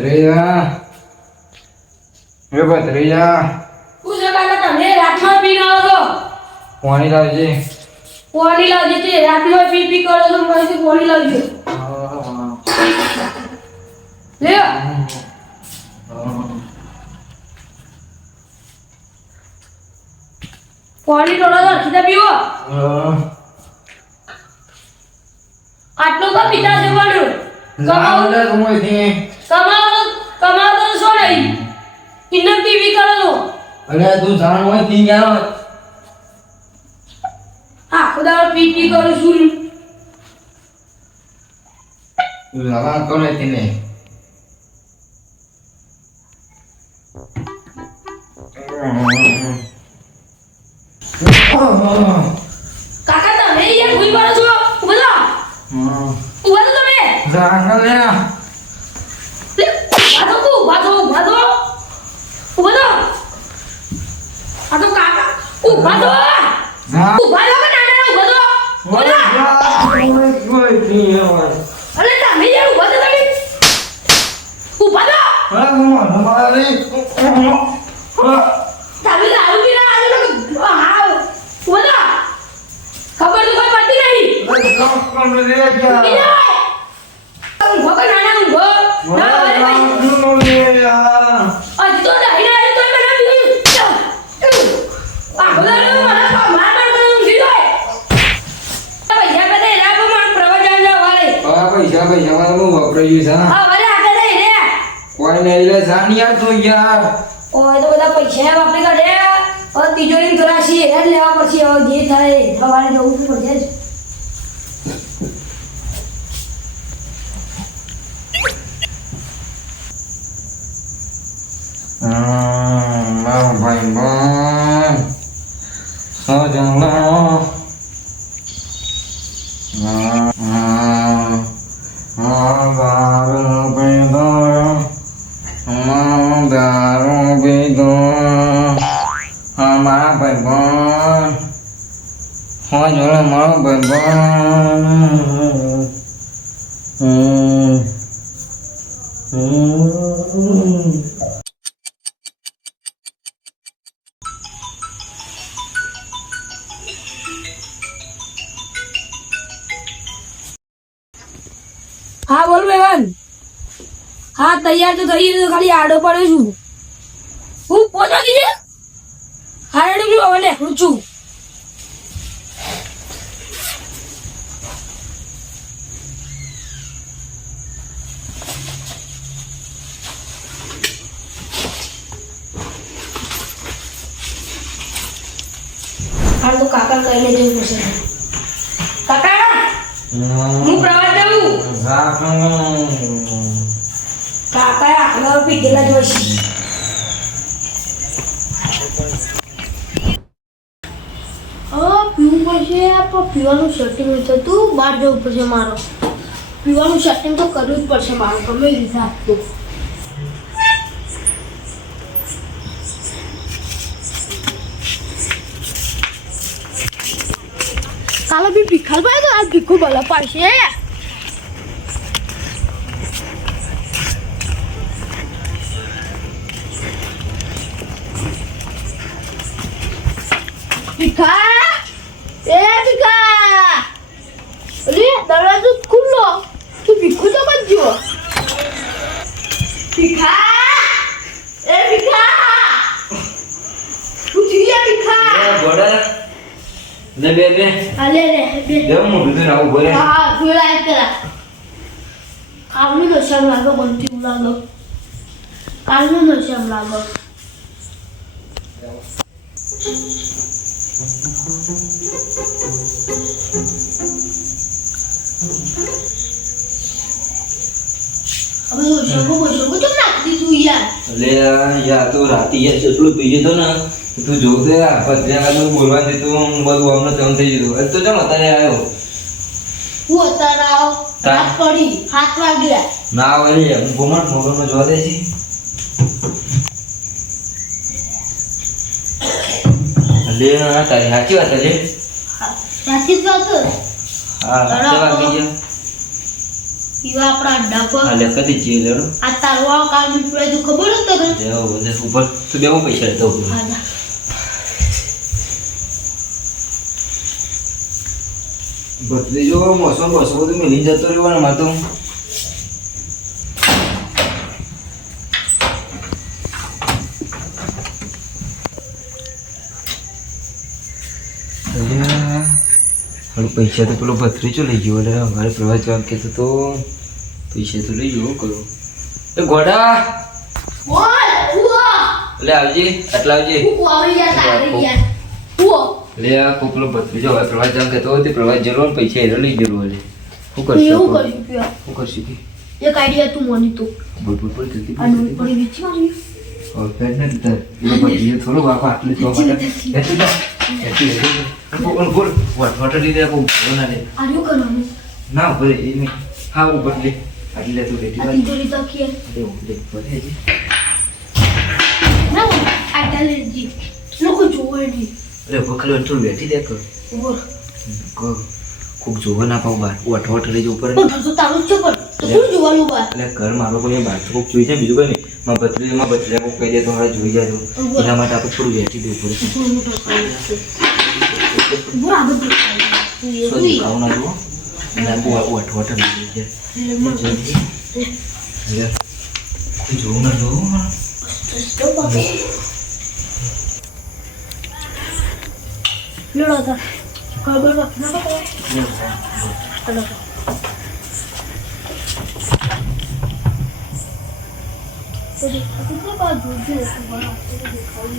ભદ્રૈયા એ ભદ્રૈયા હું જગાના તમે રાતમાં પીને આવો છો પાણી લાવજે તે રાતમાં પી કરો છો મને પાણી લાવજો લે પાણી થોડા સીધા પીવો આટલું કા પીતા જવાનું કમાવો તો છો નહીં ઇન્નર પીવી કરો છો અરે તું જાણ હોય તી ગયા આખો દાડો પી કરું છું લગાન કરે તેને કાકા તમે યાર ભૂલ પાડો છો ઉભા ઉભા તો તમે જાણ લે વાતો ઉભા તો આ તો કાકા ઉભા તો ઉભા તો નાના ઉભા તો અરે તમે યાર ઉભા તો તમે ઉભા તો તમે દારૂ પીના આજે હા ઉભા તો ખબર તો કોઈ પડતી નહીં ઉભો કે નાના ઉભો ના અરે ભાઈ અજ તો નહીં ના તો મને આ બધા મને માર ઊંઘી ગયો ભૈયા કદે એના પર માર પ્રવચન જવાલે પૈસા વાળા બહુ વપરાયું છે હા અરે આગળ રે કોઈ નહીં લે જાણ્યા તો યાર ઓય તો બધા પૈસા વાપરી કાઢે और तिजोरी तराशी है लेवा પછી હવે જે થાય સવારે જવું પડશે જ ભાઈ બન સજના દારૂ પીધો મારા ભાઈ બન જોડે મારો ભાઈ બન હા બોલ બેન હા તૈયાર તો થઈ ગયું ખાલી આડો પડ્યો છું હું પહોંચવા દીજે હારે હું હવે નીકળું છું હાલ તો કાકા કહીને જવું પડશે કાકા હું પ્રવાસ જાઉં કાકા આખલા પીધેલા જ હોય છે પીવું પડશે પણ પીવાનું સેટિંગ નહીં થતું બહાર જવું પડશે મારો પીવાનું સેટિંગ તો કરવું જ પડશે મારું ગમે રીતે આપતું કાલે બી ભીખાલ ભાઈ તો આ ભીખું ભલે પડશે ભીખા એ ભીખા અરે દરવાજો ખુલ્લો તું ભીખું તો બચજો ભીખા એ ભીખા ઉઠી જા ભીખા ગોડા લે બે અલે રે બે દેવ મોઢું તો નાવું બોલે હા જોલાય કરા કાલનું નશામ લાગો બનતી લાગો કાલનું નશામ લાગો अब शोको तो नाखती तू यार ले यार तो राती यार चटलो पीजे तो ना તું જોતે આ પત્રિકા તો બોલવા દે તો બધું અમને તમ થઈ જતું તો ચમ અત્યારે આવ્યો હું અત્યારે આવ રાત પડી 7 વાગ્યા ના આવે હું કોમર મોબાઈલમાં જોવા દે છે લે આ તારી સાચી વાત છે સાચી જ વાત હા કેવા ગઈ પીવા આપણા અડ્ડા પર આ લે કદી જીવ લેડો આ તારો આ કાલ બીપડે તો ખબર જ તને દેવો બધે ઉપર તો દેવો પૈસા દઉં આજા બદલી જો મોસમ બસ બધું મિલી જતો રહ્યો ને માં તો પૈસા તો પેલો ભત્રીજો લઈ ગયો એટલે અમારે પ્રવાસ જવા કહેતો તો પૈસા તો લઈ ગયો કરો એ ઘોડા બોલ ઉઓ એટલે આવજે આટલા આવજે ઉઓ આવી યાર તારી યાર ઉઓ એટલે આ કોપલો ભત્રીજો હવે પ્રવાસ જવા કહેતો તે પ્રવાસ જરો ને પૈસા એને લઈ ગયો એટલે શું કરશે એવું કર્યું પ્યા શું કરશે કે એક આઈડિયા તું મોની તો બોલ બોલ બોલ જલ્દી આ નોટ પડી વેચી મારી और पेन ने तो ये भत्रीજો થોડો બાપા આટલે તો માટે એટલે તો બોલ બોલ વોટ લીધે કો બોના લે આર્યો કરવાનું ના ભલે એને હા ઉપર લે આટલે તો રેડી આ વાત તિજોરી તો કે દે દે ભલે જી ના આ ટેલેજી લોકો જોવે નહીં અરે બખલો તો બેઠી દેખ ઓર ખૂબ જોવા ના પાઉં બાર વોટ લઈ જો ઉપર પણ તો તારું છે પણ તો કોણ જોવાનું બા એટલે ઘર મારો કોઈ બાર તો જોઈ છે બીજું કઈ નહીં માં બદલે કો કહી દે તો મારે જોઈ જાજો એના માટે આપણે થોડું બેઠી દેવું પડે બોલ આ બધું સોરી કાવના જો ના વોટ લઈ જે જોવું ના જોવું લેડો તા ખબર રાખના તો ચલો તો કિતને બાર જોજો બરા તો દેખાઈ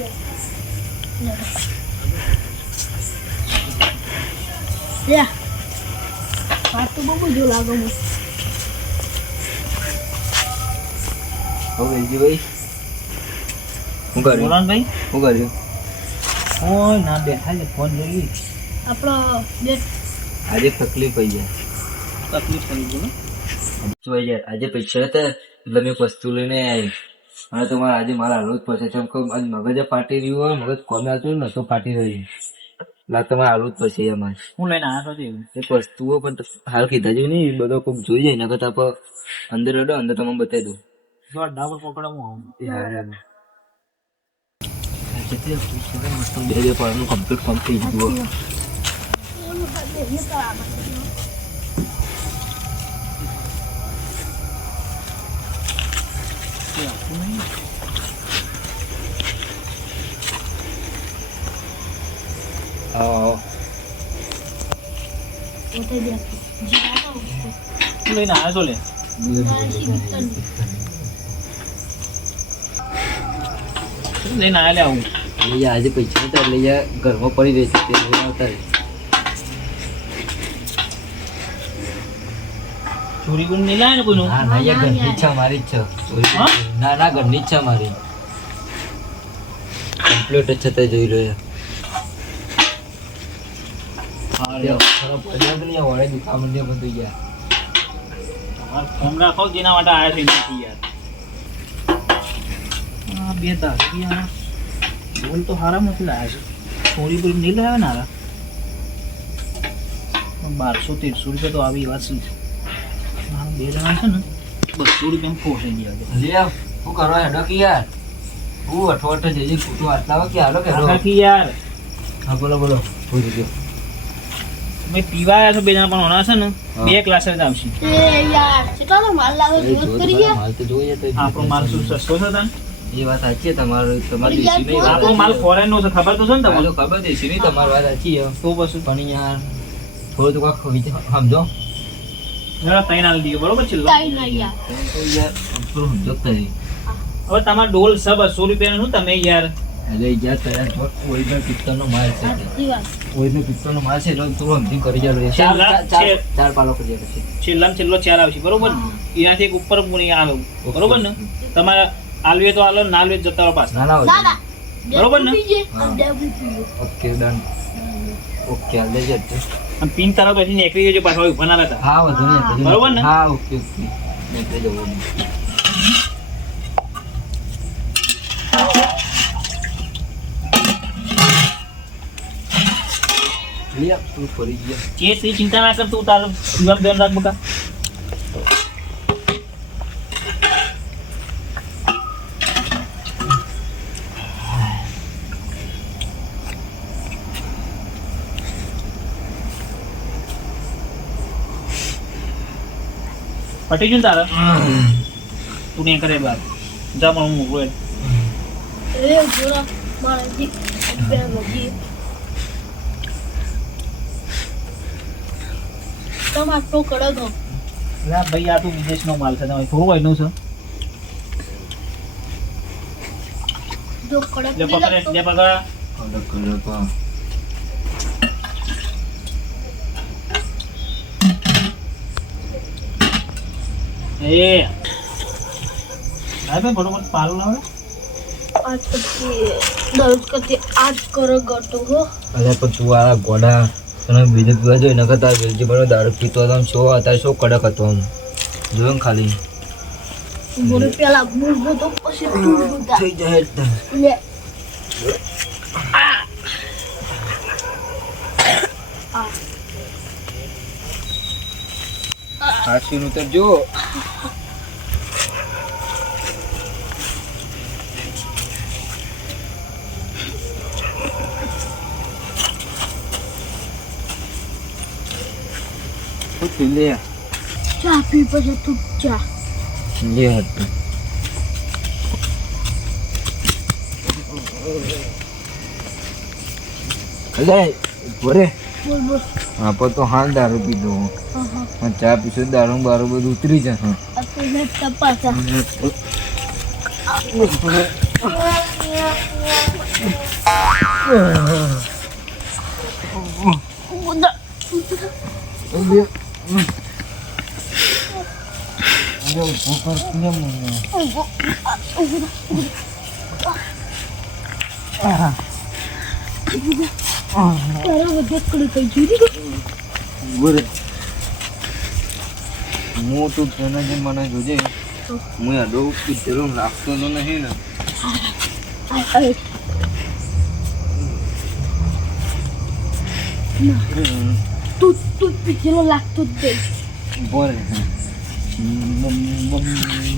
લે વાત તો બહુ જો લાગો મને હવે જી ભાઈ હું કર્યું બોલાન ભાઈ હું કર્યું ઓય ના બેઠા છે ફોન જોઈ આપણો બે આજે તકલીફ પડી જાય તકલીફ થઈ ગઈ ને જોઈ જાય આજે પૈસા હતા એટલે મેં વસ્તુ લઈને આવી અને તમારે આજે મારા હાલો જ પડશે કેમ કે આજ મગજે ફાટી રહ્યું હોય મગજ કોમે આવતું ને તો ફાટી રહ્યું એટલે તમારે હાલો જ પડશે એમાં હું લઈને આવ્યો હતો એક વસ્તુઓ પણ હાલ કીધા જેવી નહીં બધો કોઈક જોઈ જાય નકર તો આપણે અંદર અડો અંદર તમને બતાવી દઉં જો અડ્ડા પર પકડવા બે બે પાડનું કમ્પ્લીટ કામ થઈ ગયું હું લઈને આવ્યો છો લે લઈને આવ્યા લે આવું આજે પૈસા હતા એટલે ઘરમાં પડી રહે છે તે લઈને આવતા રહે. ચોરી કોઈ નહીં લાવે ને કોઈનું ના ના યાર ઘરની ઈચ્છા મારી જ છે હા? ના ના ઘરની ઈચ્છા મારી કમ્પ્લીટ જ છતાં જોઈ રહ્યો હા લે વડે દુકાન મંદિર બધું યાર તમારે ફોન રાખો જેના માટે આવ્યા છે એનાથી યાર હા બે દાખી યાર બોલ તો હારા નથી લાવ્યા છે ચોરી કોઈ નહીં લાવ્યા ને હારા 1200-1300 રૂપિયા તો આવી વાત શું છે હા બે જણા છે ને 200 રૂપિયામાં પોસાઈ ગયા લે શું કરો હેડો કે યાર હું અઠવાટ જઈ ખોટું આટલા કે હાલો કે કાકી યાર હા બોલો બોલો પૂછી ગયો મેં પીવા આવ્યા છો બે જણા પણ હોના છે ને હા. 2 ક્લાસ જ આવશે એ યાર કેટલા તો માલ લાવે જોત કરી ગયા માલ તો જોઈએ તો આપણો માલ શું સસ્તો છે તને એ વાત સાચી છે તમારું તમારી યાર, દેશી નહીં આપણો માલ ફોરેન નો છે ખબર તો છે ને તમારો તમને ખબર દેશી નહીં તમારી વાત સાચી છે તો પછી પણ યાર થોડું તો કાંઈક સમજો જરા તૈન આલી દીધો બરોબર છે કાઈ નહીં યાર તો યાર થોડું સમજો જ નહીં હવે તમારા ડોલ છે 200 રૂપિયાનું તમે યાર એટલે યાર તૈયાર ઓરિજિનલ પિત્તળનો માલ છે સાચી વાત ઓરિજિનલ પિત્તળનો માલ છે એટલે થોડું સમજી કરી જાય ચાર પાલો કરી જાય પછી છેલ્લામાં છેલ્લો 4 આવશે બરોબર ને એનાથી એક ઉપર પૂરી આવે બરોબર ને તમારા આલવે તો આલો ના આલવે તો જતા રહો પાછા ના ના દાદા બરોબર ને? ઓકે ડન ઓકે હાલ દેજે અને પિન તારા પછી નીકળી જજો પાછા ઉભા ના રહેતા હા વધુ નહીં બરોબર ને? હા ઓકે ઓકે નીકળી જવું તું ફરી ગયા ચેત ની ચિંતા ના કર તું તારું જીવન ધ્યાન રાખ બકા પટી ગયું ને તારે તું નહીં કરે બાર જા પણ હું મોકલું એ જોરા મારાથી અભ્યાસ નથી તમે આટલો કડક હો એટલે ભાઈ આ તું વિદેશનો માલ છે તમે થોડું એનું છે જો કડક લે પકડે લે પકડા એ ભાઈ બરોબર પાલું લાવે આજ પછી દરરોજ કરતી આજ કરો ગતો હો અરે પણ તું આ ગોડા તને બીજું પીવા જોઈએ નકર તાર વેલજી બરો દારૂ પીતો હતો આમ શો અત્યારે શો કડક હતો આમ જોયું ને ખાલી બોલે પેલા મૂળ તો પછી તું બધા થઈ જાય એટલે. લે હાથીનું તો જો લે ચા પી પછી તું ચા લે હતું અલે બોરે બોલ બોલ આપણે તો હાલ દારૂ પીધો હા ચા પીશું દારૂ બારું બધું ઉતરી જશે આ તો લે તપાસા ઉડા તારા બધે કડી કઈ જોઈ બોરે હું તું તને જે મને જોજે હું આ ડોક પિક્ચરો લાગતો તો નહીં ને તું પીછેલો લાગતો જ દે બોરે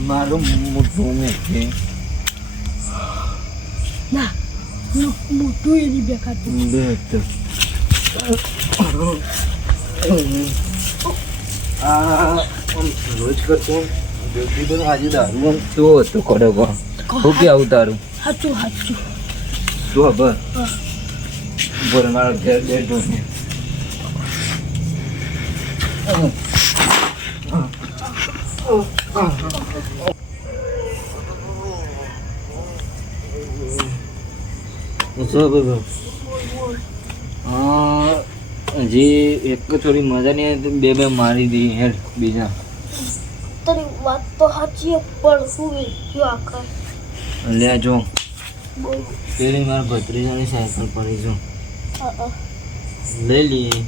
મારું મોટું છે ના મોટું એની બેખાતું રોજ કરતો આજે દારૂ આમ શું હતું કડક શું કે આવું તારું હાચું હાચું શું ખબર બોલે મારો ઘેર બેઠો છે હજી એક થોડી મજા નહીં આવી બે બે મારી દી હેડ બીજા તારી વાત તો સાચી પણ શું જો આખા લે જો બોલ પેલી મારા ભત્રીજાની સાયકલ પડી જો હા લઈ લઈએ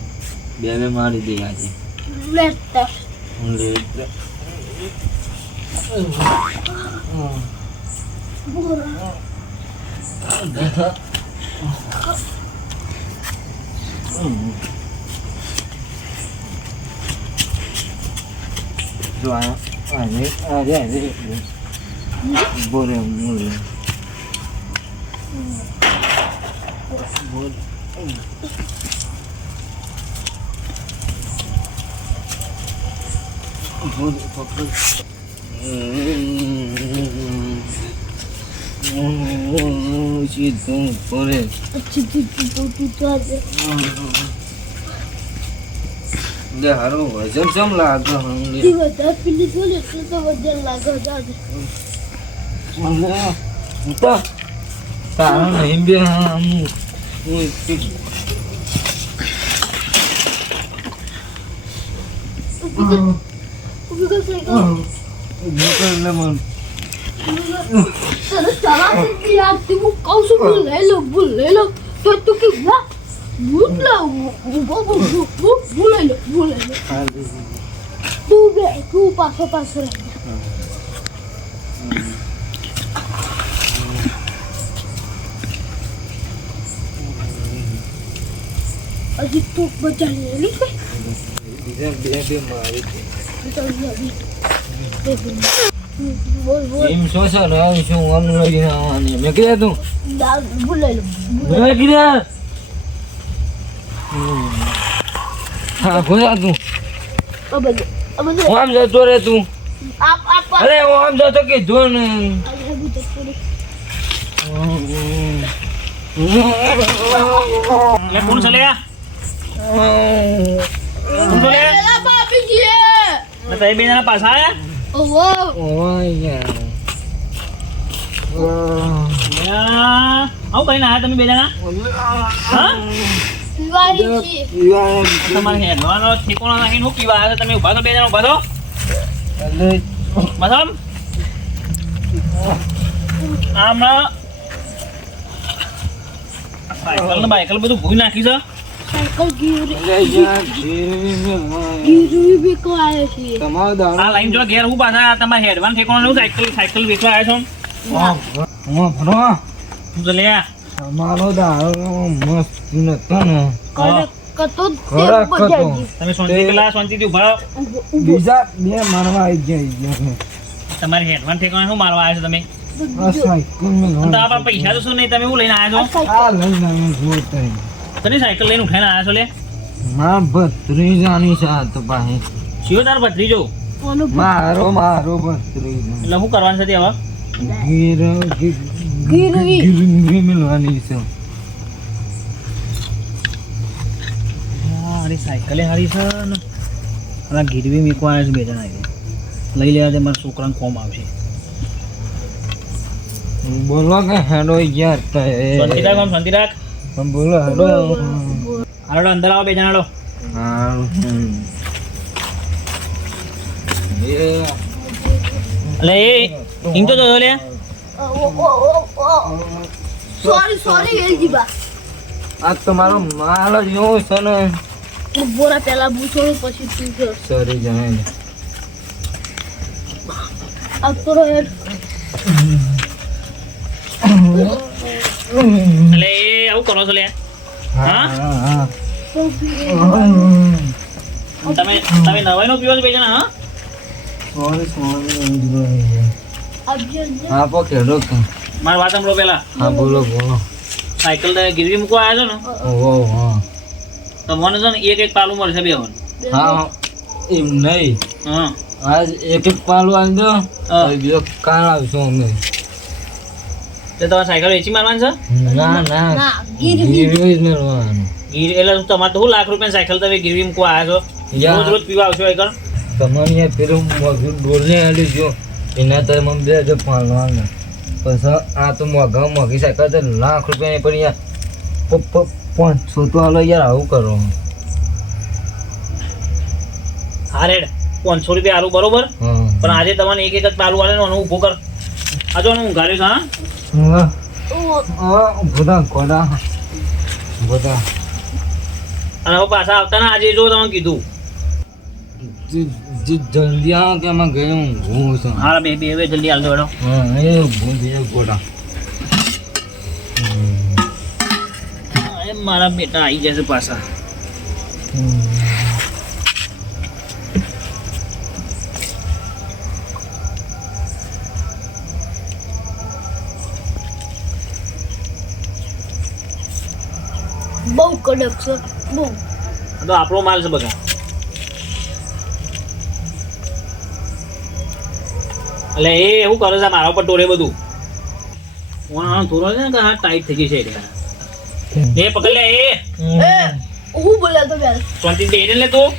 બે બે મારી દઈ આજે લેતા લે બોલ જો આજે બોલે બોલે બોલ બોલ પકડ સીધું બોલે अच्छी તું ચાલે લે હારું વજન કેમ લાગે હંગે તી વધારે પીલી છે ને એટલે તો વજન લાગે જાજે ઉતા તારા નહીં બે આમ ઉભી કર સહી કર મોકલ લે મન તને સવા થી યાદ થી હું કહું છું ભૂલ લઈ લો તો તું કે ના ભૂલ લઈ લો તું પાછો રહે હજી તું બચાવી લે બીજા બે બે મારી બોલ બોલ એમ શું છે ને શું આમ લઈને આવવાની મેં કીધું તું ભૂલ લઈ લો મેં કીધું હા ખોજા તું અબે આમ જતો રે તું આપ અરે હું આમ જો તો કીધું ને એટલે કોણ છે લે કોણ છે લે પેલા બાપીજી એટલે તમે બે જણા પાછા આયા ઓહો આવું કઈ ના આયા તમે બે જણા હા દિવાળી છે તમારે હેડવાનો ઠેકોણો નાખીને હું પીવા આવ્યા છો તમે ઉભા થો બે જણા ઉભા થો મતલબ આમાં સાયકલ ને બાયકલ બધું ભૂઈ નાખી છે સાયકલ ગીરવી બેકો આવ્યો છે તમારો દાડો આ લાઈન જો ઘેર હું પાછા તમારે હેડવાન ઠેકોણો નું સાયકલ વેચવા આવ્યા છો શું છે લે અમારો દાડો મસ્ત નતો ને કતો ખોરાક હતો. તમે શાંતિ પેલા શાંતિથી ઉભા રહો બીજા બે મારવા આવી ગયા તમારે હેડવાન ઠેકોણે શું મારવા આવ્યા છો તમે આ સાયકલ મેં અને તો આપણા પૈસા તો શું નહીં તમે શું લઈને આવ્યા છો આ લઈને અમે જોતા તમે સાયકલ લઈને ઉઠાઈને આવ્યા છો લે માં ભત્રીજાની છે આ તો પાસે શિયો તાર ભત્રીજો મારો ભત્રીજો એટલે શું કરવાનું છે તે હવે ગીરવી મેળવાની છે મારી સાયકલે હારી છે ને હવે ગીરવી મીકવા આવ્યા છે બે જણા એટલે લઈ લેવા દે મારા છોકરાને કોમ આવશે બોલો કે હેડો યાર શાંતિ રાખ આમ શાંતિ રાખ બોલો હેડો હાલો અંદર આવો બે જણા હાલો એટલે એ એમ તો જોયો લે સોરી એલજીબા આ તમારો માલ જ એવો છે ને બોરા પેલા પૂછો પછી તું કર સરી જાય આ તો હેડ એટલે એ આવું કરો છો લે હા તમે નવાઈ નો પીવો છો બે જણા હા હા પકડો મારી વાત સાંભળો પેલા હા બોલો સાયકલ ગીરવી મૂકવા આવ્યા છો ને ઓહો હા તો મને છે ને એક પાલું મળશે બે વાર હા એમ નહીં હા આજ એક પાલું આવી દો હા. બીજો કાલ આવશું અમે તો તમારે સાયકલ વેચી મારવાની છે ના ના ના ગીરવી ગીરવી જ મેળવાનું ગીર એટલે તમારે તો શું લાખ રૂપિયાની સાયકલ તમે ગીરવી મૂકવા આવ્યા છો યાર. રોજ રોજ પીવા આવશો એ કર તમને યાર પેલું મજૂર ડોલને આલી જો એના તો એમાં 2000 પાલવાના પછી આ તો મોંઘી સાયકલ તો લાખ રૂપિયાની પણ યાર 500 તો હાલો યાર આવું કરો હા રેડ 500 રૂપિયા આલું બરોબર હા પણ આજે તમને એક જ પાલું આલે ને ઊભો કર આ જો હું ઘરે છું હા બધા અને હવે પાછા આવતા ને આજે જો તમે કીધું જલ્દી આવો કે એમાં ગયો હું છું હા બે બે જલ્દી આવજો મેડમ હા એ ગોડા મારા બેટા આવી જશે પાછા બહુ કડક છે બહુ આ તો આપણો માલ છે બધા એટલે એ એવું કરે છે મારા ઉપર ટોરે બધું થોડો છે ને કે હા ટાઈટ થઈ ગઈ છે એટલે એ પકડ લે એ હું બોલ્યા તો પેલા શાંતિ દે લે તું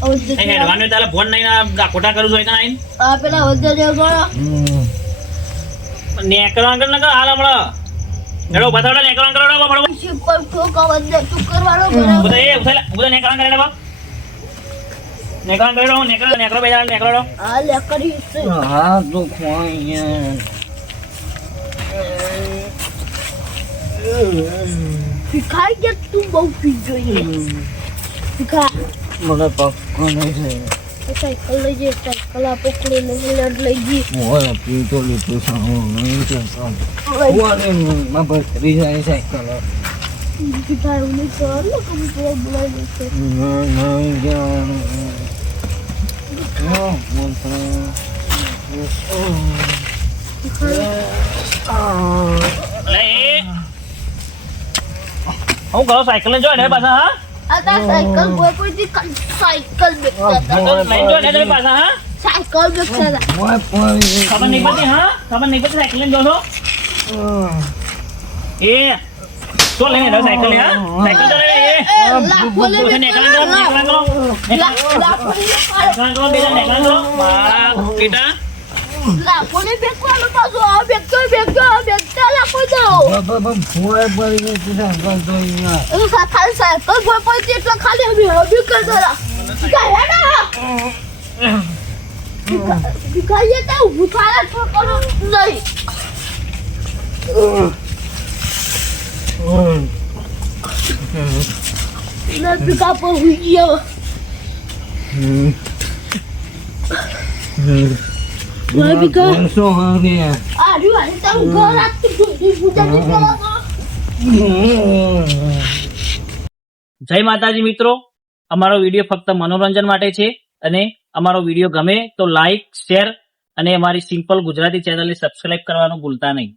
હવે અહીં હેડવાનું તારે ફોન નહીં ખોટા કરું છું અહીં આવીને આ પેલા વધ્યા જેવો ગયો નેકળવા કર નકર હાલ હમણાં હેડો બતાવડા નેકળવા કરો બરોબર શિપર ઠોક વધ્યા તું કરવાનો બરાબર બધા એ ઉઠાઈ નેકળવા કરે બા નેકળવા કરે નેકળો બે જણા નેકળો આ લે કરી છે હા તો કોઈ શીખાઈ ગયા તું બહુ પી જોઈએ શીખા મને પક્કો નહીં છે સાયકલ લઈ જઈએ સાયકલ આ પકડી લઈ લઈ જઈએ મોય પીતો લીધું છે હું નહીં છે માં ભત્રી જાય સાયકલ શીખાયું નહીં કર ને કમ તો બોલાવી દેશે નહીં જવાનું હું કરો સાયકલ ને જોઈ ને પાછા હા આ તા સાયકલ બોય કોઈ સાયકલ બેચતા લઈને જોઈ ને પાછા હા સાયકલ બેઠા હતા. ખબર નહીં પડતી હા ખબર નહીં પડતી સાયકલ લઈને જો છો એ તો લઈને જાઓ સાયકલ ને હા સાયકલ તો રે એ લાખોને તો નેકળા કરો બેટા લાખોને બેકવાનું પાછું આ બેકતો લાખો જાઓ એ ખાલી સાયકલ પર પડી એટલે ખાલી હવે કરતા ગયા ના ભીખાઈએ તો ઊભું થાય છોકરો નહીં ના ભીખા પર હુઈ ગયો ભાઈ ભીખા આર્યું આને તારું ઘર આખું પૂજા નહીં કરવાનો જય માતાજી મિત્રો અમારો વિડીયો ફક્ત મનોરંજન માટે છે અને અમારો વિડીયો ગમે તો લાઈક શેર અને અમારી સિમ્પલ ગુજરાતી ચેનલને સબસ્ક્રાઇબ કરવાનું ભૂલતા નહીં